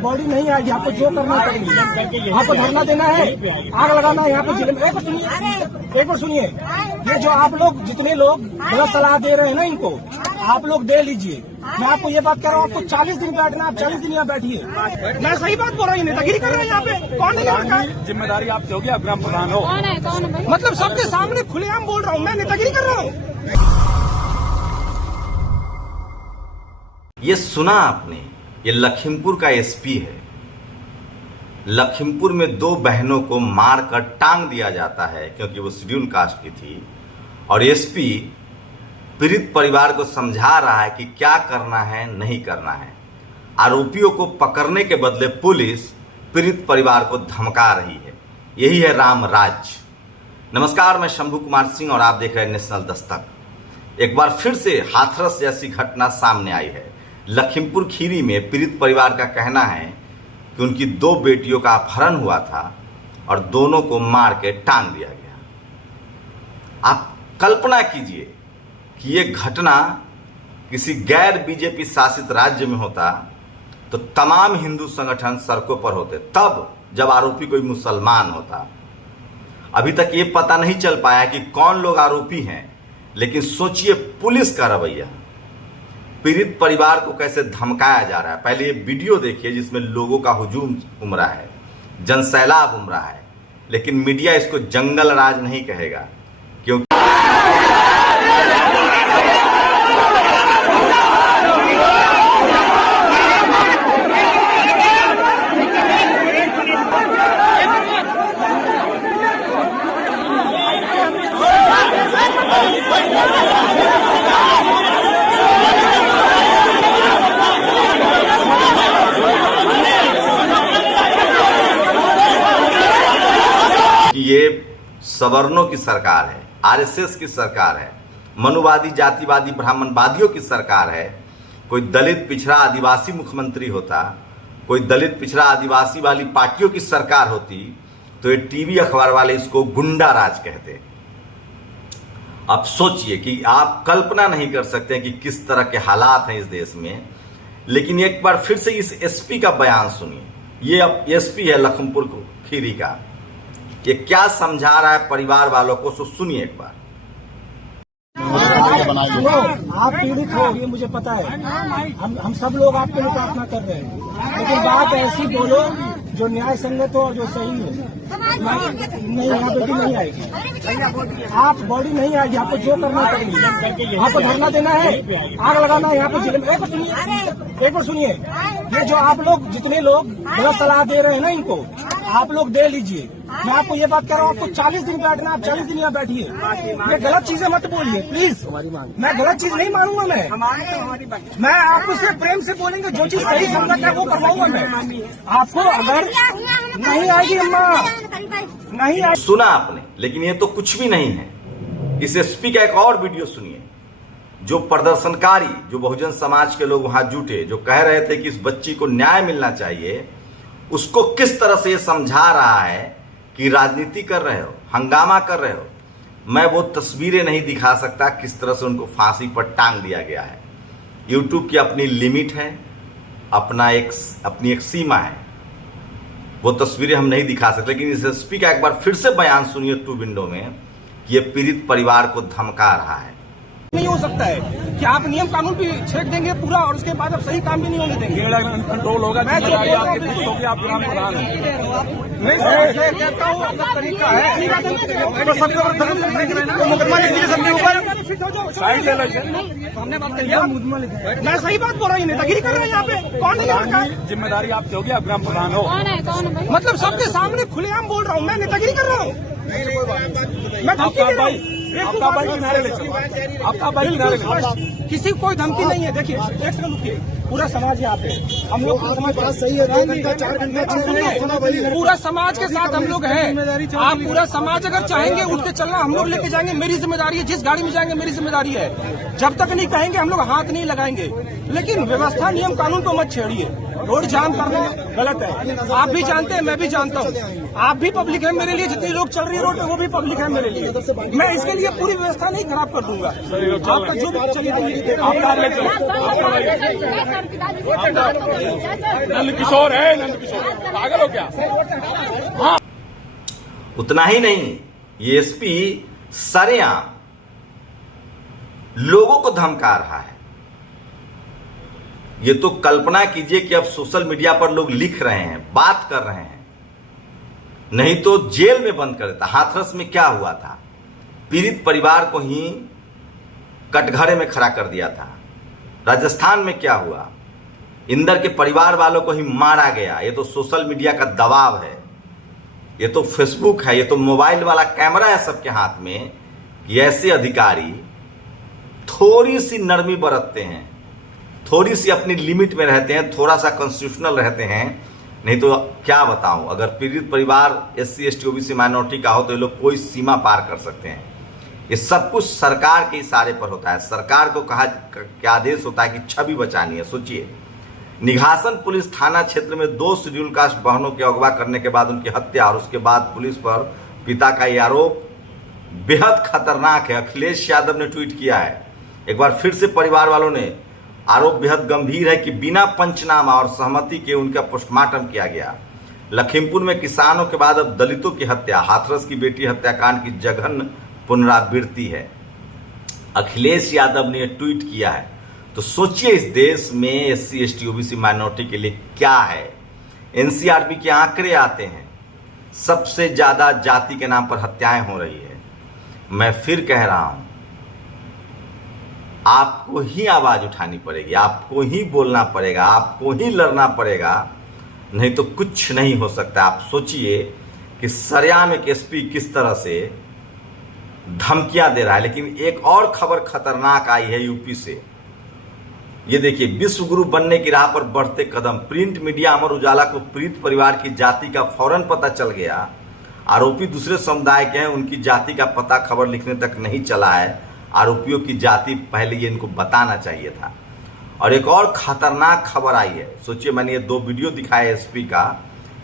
Body नहीं आएगी, आपको जो करना करेंगे। आपको धरना देना है, आग लगाना है यहाँ पे जिले में। एक बार सुनिए, ये जो आप लोग जितने लोग गलत सलाह दे रहे हैं ना, इनको आप लोग दे लीजिए। मैं आपको ये बात कह रहा हूँ, आपको 40 दिन बैठना, आप 40 दिन यहाँ बैठिए। मैं सही बात बोल रहा हूँ, नेतागिरी कर रहे हैं यहाँ पे। कौन है? जिम्मेदारी आपकी होगी, आप ग्राम प्रधान हो। कौन है? मतलब सबके सामने खुलेआम बोल रहा हूँ, मैं नेतागिरी कर रहा हूँ। ये सुना आपने, ये लखीमपुर का एसपी है। लखीमपुर में 2 बहनों को मारकर टांग दिया जाता है क्योंकि वो शेड्यूल कास्ट की थी, और एसपी पीड़ित परिवार को समझा रहा है कि क्या करना है, नहीं करना है। आरोपियों को पकड़ने के बदले पुलिस पीड़ित परिवार को धमका रही है। यही है राम राज्य। नमस्कार, मैं शंभू कुमार सिंह और आप देख रहे हैं नेशनल दस्तक। एक बार फिर से हाथरस जैसी घटना सामने आई है। लखीमपुर खीरी में पीड़ित परिवार का कहना है कि उनकी 2 बेटियों का अपहरण हुआ था और दोनों को मार के टांग दिया गया। आप कल्पना कीजिए कि ये घटना किसी गैर बीजेपी शासित राज्य में होता तो तमाम हिंदू संगठन सड़कों पर होते, तब जब आरोपी कोई मुसलमान होता। अभी तक ये पता नहीं चल पाया कि कौन लोग आरोपी हैं, लेकिन सोचिए पुलिस का रवैया, पीड़ित परिवार को कैसे धमकाया जा रहा है। पहले ये वीडियो देखिए जिसमें लोगों का हुजूम उमड़ा है, जनसैलाब उमड़ा है, लेकिन मीडिया इसको जंगल राज नहीं कहेगा क्योंकि ये सवर्णों की सरकार है, आरएसएस की सरकार है, मनुवादी, जातिवादी, ब्राह्मणवादियों की सरकार है। कोई दलित, पिछड़ा, आदिवासी मुख्यमंत्री होता, कोई दलित, पिछड़ा, आदिवासी वाली पार्टियों की सरकार होती तो ये टीवी अखबार वाले इसको गुंडा राज कहते। अब सोचिए कि आप कल्पना नहीं कर सकते कि किस तरह के हालात हैं इस देश में। लेकिन एक बार फिर से इस एसपी का बयान सुनिए। ये अब एसपी है लखीमपुर खीरी का, ये क्या समझा रहा है परिवार वालों को, सो सुनिए एक बार। आप पीड़ित हो, ये मुझे पता है। हम सब लोग आपके लिए प्रार्थना कर रहे हैं, लेकिन बात ऐसी बोलो जो न्याय संगत हो और जो सही हो। नहीं, यहाँ बेटी नहीं आएगी, आप बॉडी नहीं आएगी, आपको जो करना करेंगे। आपको धरना देना है, आग लगाना है यहाँ पे जिले में। एक बार सुनिए, ये जो आप लोग जितने लोग गलत सलाह दे रहे हैं ना, इनको आप लोग दे लीजिए। मैं आपको ये बात कह रहा हूँ, आपको 40 दिन बैठना, आप 40 दिन यहाँ बैठिए। ये गलत चीजें मत बोलिए प्लीज। मैं गलत चीज नहीं मानूंगा। मैं आपको सिर्फ प्रेम से बोलेंगे, जो चीज सही संगत है वो करवाऊंगा मैं आपको। अगर नहीं आएगी अम्मा, नहीं आएगी। सुना आपने, लेकिन ये तो कुछ भी नहीं है। इस एसपी का एक और वीडियो सुनिए। जो प्रदर्शनकारी, जो बहुजन समाज के लोग वहां जुटे, जो कह रहे थे कि इस बच्ची को न्याय मिलना चाहिए, उसको किस तरह से ये समझा रहा है कि राजनीति कर रहे हो, हंगामा कर रहे हो। मैं वो तस्वीरें नहीं दिखा सकता किस तरह से उनको फांसी पर टांग दिया गया है। यूट्यूब की अपनी लिमिट है, अपनी एक सीमा है, वो तस्वीरें हम नहीं दिखा सकते। लेकिन इस एसपी का एक बार फिर से बयान सुनिए 2 विंडो में कि ये पीड़ित परिवार को धमका रहा है। नहीं हो सकता है कि आप नियम कानून भी छेड़ देंगे पूरा, और उसके बाद आप सही काम भी नहीं होने देंगे। कंट्रोल होगा, मैं जो आप ग्राम प्रधान हैं। नहीं, मैं कहता हूँ अपना तरीका है। मैं सही बात बोल रहा हूँ, नेतागिरी कर रहे हैं यहाँ पे। कौन है? जिम्मेदारी आपकी होगी, आप ग्राम प्रधान हो। मतलब सबके सामने खुलेआम बोल रहा हूँ, मैं नेतागिरी कर रहा हूँ। मैं धमकी दे रहा हूँ। आपका बाइक किनारे ले चलो, आपका बाइक किनारे ले चलो। किसी को कोई धमकी नहीं है। देखिए, एक सेकंड रुकिए। पूरा समाज यहाँ पे, हम लोग बात सही है। 2 घंटा 4 घंटा पूरा समाज के साथ हम लोग हैं। आप पूरा समाज अगर चाहेंगे उठ के चलना, हम लोग लेके जाएंगे, मेरी जिम्मेदारी है। जिस गाड़ी में जाएंगे मेरी जिम्मेदारी है। जब तक नहीं कहेंगे हम लोग हाथ नहीं लगाएंगे। लेकिन व्यवस्था, नियम कानून को मत छेड़िए। रोड जाम करना गलत है। आप भी जानते हैं, मैं भी जानता हूँ, आप भी पब्लिक है मेरे लिए। जितने लोग चल रही है रोड पे वो भी पब्लिक है मेरे लिए। मैं इसके लिए पूरी व्यवस्था नहीं खराब कर दूंगा। आपका जो भी चलिए नंद किशोर है, नंद किशोर पागल हो क्या? उतना ही नहीं, ये एसपी सरेआम लोगों को धमका रहा है। ये तो कल्पना कीजिए कि अब सोशल मीडिया पर लोग लिख रहे हैं, बात कर रहे हैं, नहीं तो जेल में बंद कर देता। हाथरस में क्या हुआ था, पीड़ित परिवार को ही कटघरे में खड़ा कर दिया था। राजस्थान में क्या हुआ, इंदर के परिवार वालों को ही मारा गया। ये तो सोशल मीडिया का दबाव है, ये तो फेसबुक है, ये तो मोबाइल वाला कैमरा है सबके हाथ में कि ऐसे अधिकारी थोड़ी सी नरमी बरतते हैं, थोड़ी सी अपनी लिमिट में रहते हैं, थोड़ा सा कॉन्स्टिट्यूशनल रहते हैं। नहीं तो क्या बताऊं, अगर पीड़ित परिवार SC ST OBC माइनॉरिटी का हो तो ये लोग कोई सीमा पार कर सकते हैं। ये सब कुछ सरकार के इशारे पर होता है। सरकार को कहा क्या आदेश होता है कि छवि बचानी है। सोचिए, निघासन पुलिस थाना क्षेत्र में 2 शेड्यूल कास्ट बहनों के अगवा करने के बाद उनकी हत्या, और उसके बाद पुलिस पर पिता का यह आरोप बेहद खतरनाक है। अखिलेश यादव ने ट्वीट किया है, एक बार फिर से परिवार वालों ने आरोप बेहद गंभीर है कि बिना पंचनामा और सहमति के उनका पोस्टमार्टम किया गया। लखीमपुर में किसानों के बाद अब दलितों की हत्या, हाथरस की बेटी हत्याकांड की जघन्य पुनरावृत्ति है। अखिलेश यादव ने ट्वीट किया है। तो सोचिए इस देश में SC ST OBC माइनॉरिटी के लिए क्या है। NCRB के आंकड़े आते हैं, सबसे ज्यादा जाति के नाम पर हत्याएं हो रही है। मैं फिर कह रहा हूं, आपको ही आवाज उठानी पड़ेगी, आपको ही बोलना पड़ेगा, आपको ही लड़ना पड़ेगा, नहीं तो कुछ नहीं हो सकता। आप सोचिए कि सरेआम एक SP किस तरह से धमकियां दे रहा है। लेकिन एक और खबर खतरनाक आई है यूपी से। ये देखिए, विश्व गुरु बनने की राह पर बढ़ते कदम। प्रिंट मीडिया अमर उजाला को पीड़ित परिवार की जाति का फौरन पता चल गया। आरोपी दूसरे समुदाय के हैं, उनकी जाति का पता खबर लिखने तक नहीं चला है। आरोपियों की जाति पहले ये इनको बताना चाहिए था। और एक और खतरनाक खबर आई है। सोचिए, मैंने ये 2 वीडियो दिखाया SP का,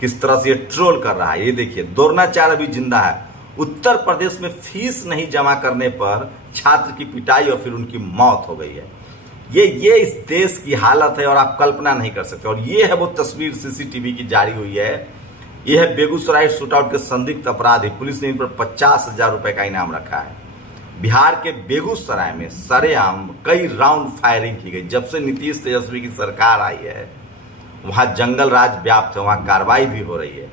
किस तरह से ये ट्रोल कर रहा है। ये देखिए, द्रोणाचार्य अभी जिंदा है। उत्तर प्रदेश में फीस नहीं जमा करने पर छात्र की पिटाई और फिर उनकी मौत हो गई है। ये इस देश की हालत है और आप कल्पना नहीं कर सकते। और ये है वो तस्वीर CCTV की जारी हुई है। ये है बेगूसराय शूटआउट के संदिग्ध अपराधी। पुलिस ने इन पर 50,000 रुपए का इनाम रखा है। बिहार के बेगूसराय में सरेआम कई राउंड फायरिंग की गई। जब से नीतीश तेजस्वी की सरकार आई है, वहां जंगल राज व्याप्त है, वहां कार्रवाई भी हो रही है।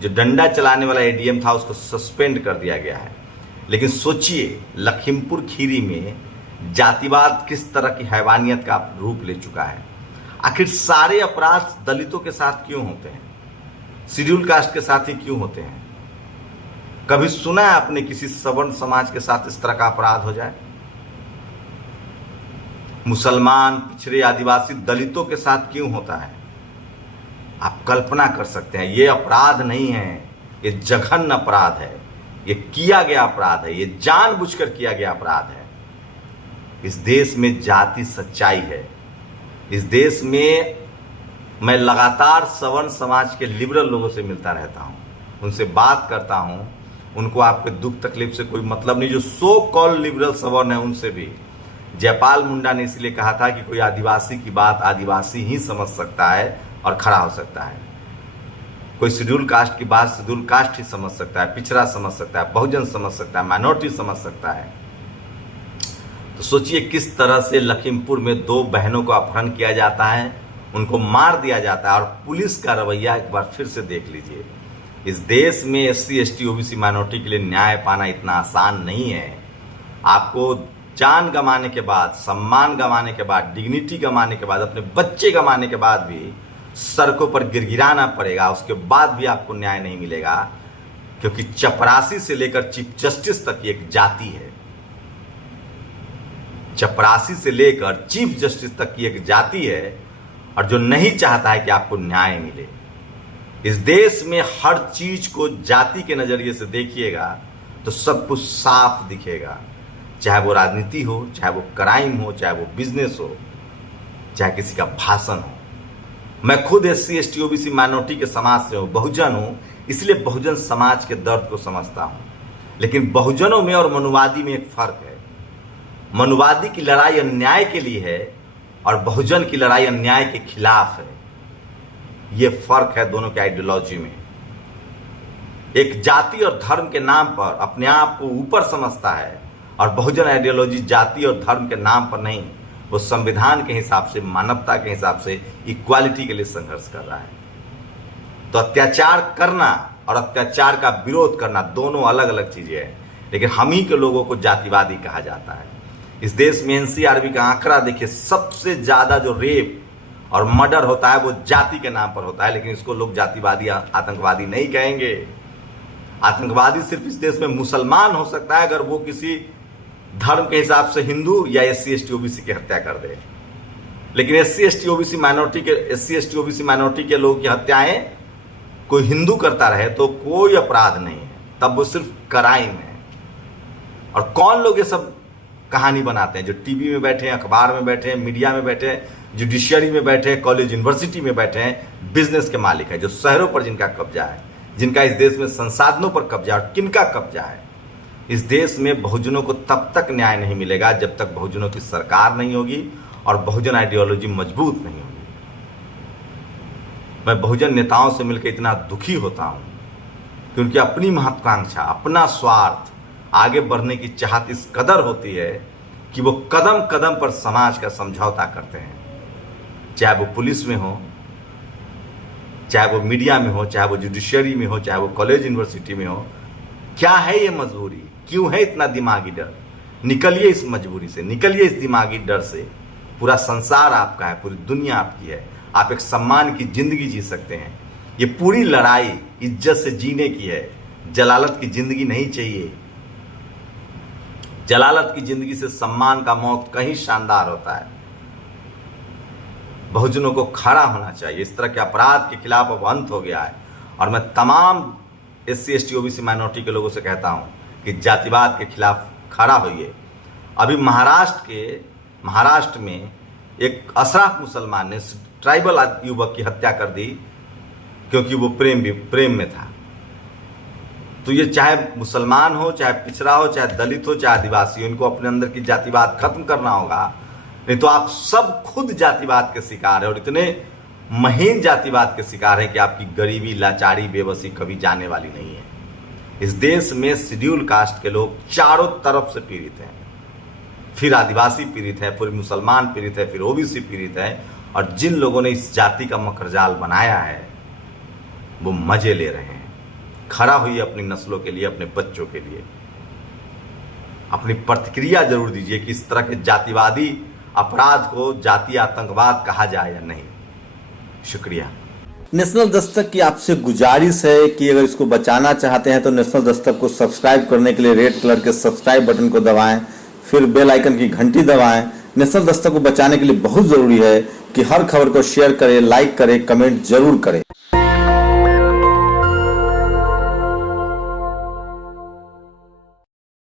जो डंडा चलाने वाला ADM था उसको सस्पेंड कर दिया गया है। लेकिन सोचिए, लखीमपुर खीरी में जातिवाद किस तरह की हैवानियत का रूप ले चुका है। आखिर सारे अपराध दलितों के साथ क्यों होते हैं, शेड्यूल कास्ट के साथ ही क्यों होते हैं? कभी सुना है आपने किसी सवर्ण समाज के साथ इस तरह का अपराध हो जाए? मुसलमान, पिछड़े, आदिवासी, दलितों के साथ क्यों होता है? आप कल्पना कर सकते हैं। ये अपराध नहीं है, ये जघन्य अपराध है, ये किया गया अपराध है, ये जानबूझकर किया गया अपराध है। इस देश में जाति सच्चाई है। इस देश में मैं लगातार सवर्ण समाज के लिबरल लोगों से मिलता रहता हूं, उनसे बात करता हूं। उनको आपके दुख तकलीफ से कोई मतलब नहीं। जो सो कॉल लिबरल सवर्ण है उनसे भी। जयपाल मुंडा ने इसलिए कहा था कि कोई आदिवासी की बात आदिवासी ही समझ सकता है और खड़ा हो सकता है। कोई शेड्यूल कास्ट की बात शेड्यूल कास्ट ही समझ सकता है, पिछड़ा समझ सकता है, बहुजन समझ सकता है, माइनॉरिटी समझ सकता है। तो सोचिए किस तरह से लखीमपुर में 2 बहनों को अपहरण किया जाता है, उनको मार दिया जाता है। और पुलिस का रवैया एक बार फिर से देख लीजिए। इस देश में SC ST OBC माइनॉरिटी के लिए न्याय पाना इतना आसान नहीं है। आपको जान गंवाने के बाद, सम्मान गंवाने के बाद, डिग्निटी गंवाने के बाद, अपने बच्चे गंवाने के बाद भी सड़कों पर गिड़गिड़ाना पड़ेगा। उसके बाद भी आपको न्याय नहीं मिलेगा, क्योंकि चपरासी से लेकर चीफ जस्टिस तक एक जाति है। चपरासी से लेकर चीफ जस्टिस तक की एक जाति है, और जो नहीं चाहता है कि आपको न्याय मिले। इस देश में हर चीज को जाति के नजरिए से देखिएगा तो सब कुछ साफ दिखेगा। चाहे वो राजनीति हो, चाहे वो क्राइम हो, चाहे वो बिजनेस हो, चाहे किसी का भाषण हो। मैं खुद SC ST OBC माइनॉरिटी के समाज से हूँ, बहुजन हूँ, इसलिए बहुजन समाज के दर्द को समझता हूँ। लेकिन बहुजनों में और मनुवादी में एक फर्क है। मनुवादी की लड़ाई अन्याय के लिए है और बहुजन की लड़ाई अन्याय के खिलाफ है। ये फर्क है दोनों के आइडियोलॉजी में। एक जाति और धर्म के नाम पर अपने आप को ऊपर समझता है और बहुजन आइडियोलॉजी जाति और धर्म के नाम पर नहीं, वो संविधान के हिसाब से, मानवता के हिसाब से, इक्वालिटी के लिए संघर्ष कर रहा है। तो अत्याचार करना और अत्याचार का विरोध करना दोनों अलग अलग चीजें हैं। लेकिन हम ही के लोगों को जातिवादी कहा जाता है। इस देश में NCRB का आंकड़ा देखिए, सबसे ज्यादा जो रेप और मर्डर होता है वो जाति के नाम पर होता है। लेकिन इसको लोग जातिवादी, आतंकवादी नहीं कहेंगे। आतंकवादी सिर्फ इस देश में मुसलमान हो सकता है अगर वो किसी धर्म के हिसाब से हिंदू या SC ST OBC की हत्या कर दे। लेकिन SC ST OBC माइनॉरिटी के लोगों की हत्याएं कोई हिंदू करता रहे तो कोई अपराध नहीं है, तब वो सिर्फ क्राइम है। और कौन लोग ये सब कहानी बनाते हैं? जो टीवी में बैठे हैं, अखबार में बैठे हैं, मीडिया में बैठे हैं, जुडिशियरी में बैठे हैं, कॉलेज यूनिवर्सिटी में बैठे हैं, बिजनेस के मालिक हैं, जो शहरों पर जिनका कब्जा है, जिनका इस देश में संसाधनों पर कब्जा है। और किनका कब्जा है? इस देश में बहुजनों को तब तक न्याय नहीं मिलेगा जब तक बहुजनों की सरकार नहीं होगी और बहुजन आइडियोलॉजी मजबूत नहीं होगी। मैं बहुजन नेताओं से मिलकर इतना दुखी होता हूं कि उनकी अपनी महत्वाकांक्षा, अपना स्वार्थ, आगे बढ़ने की चाहत इस कदर होती है कि वो कदम कदम पर समाज का समझौता करते हैं। चाहे वो पुलिस में हो, चाहे वो मीडिया में हो, चाहे वो जुडिशियरी में हो, चाहे वो कॉलेज यूनिवर्सिटी में हो। क्या है ये मजबूरी? क्यों है इतना दिमागी डर? निकलिए इस मजबूरी से, निकलिए इस दिमागी डर से। पूरा संसार आपका है, पूरी दुनिया आपकी है। आप एक सम्मान की जिंदगी जी सकते हैं। ये पूरी लड़ाई इज्जत से जीने की है। जलालत की जिंदगी नहीं चाहिए। जलालत की जिंदगी से सम्मान का मौत कहीं शानदार होता है। बहुजनों को खड़ा होना चाहिए। इस तरह के अपराध के खिलाफ अब अंत हो गया है। और मैं तमाम SC ST OBC माइनॉरिटी के लोगों से कहता हूं कि जातिवाद के खिलाफ खड़ा होइए। अभी महाराष्ट्र में एक अशराफ मुसलमान ने ट्राइबल युवक की हत्या कर दी क्योंकि वो प्रेम में था। तो ये चाहे मुसलमान हो, चाहे पिछड़ा हो, चाहे दलित हो, चाहे आदिवासी हो, इनको अपने अंदर की जातिवाद खत्म करना होगा। नहीं तो आप सब खुद जातिवाद के शिकार है और इतने महीन जातिवाद के शिकार हैं कि आपकी गरीबी, लाचारी, बेबसी कभी जाने वाली नहीं है। इस देश में शेड्यूल कास्ट के लोग चारों तरफ से पीड़ित हैं। फिर आदिवासी पीड़ित है, फिर मुसलमान पीड़ित है, फिर OBC पीड़ित है। और जिन लोगों ने इस जाति का मकरजाल बनाया है वो मजे ले रहे हैं। खड़ा हुई अपनी नस्लों के लिए, अपने बच्चों के लिए। अपनी प्रतिक्रिया जरूर दीजिए कि इस तरह के जातिवादी अपराध को जातीय आतंकवाद कहा जाए या नहीं। शुक्रिया। नेशनल दस्तक की आपसे गुजारिश है कि अगर इसको बचाना चाहते हैं तो नेशनल दस्तक को सब्सक्राइब करने के लिए रेड कलर के सब्सक्राइब बटन को दबाएं, फिर बेल आइकन की घंटी दबाएं। नेशनल दस्तक को बचाने के लिए बहुत जरूरी है कि हर खबर को शेयर करें, लाइक करें, कमेंट जरूर करें।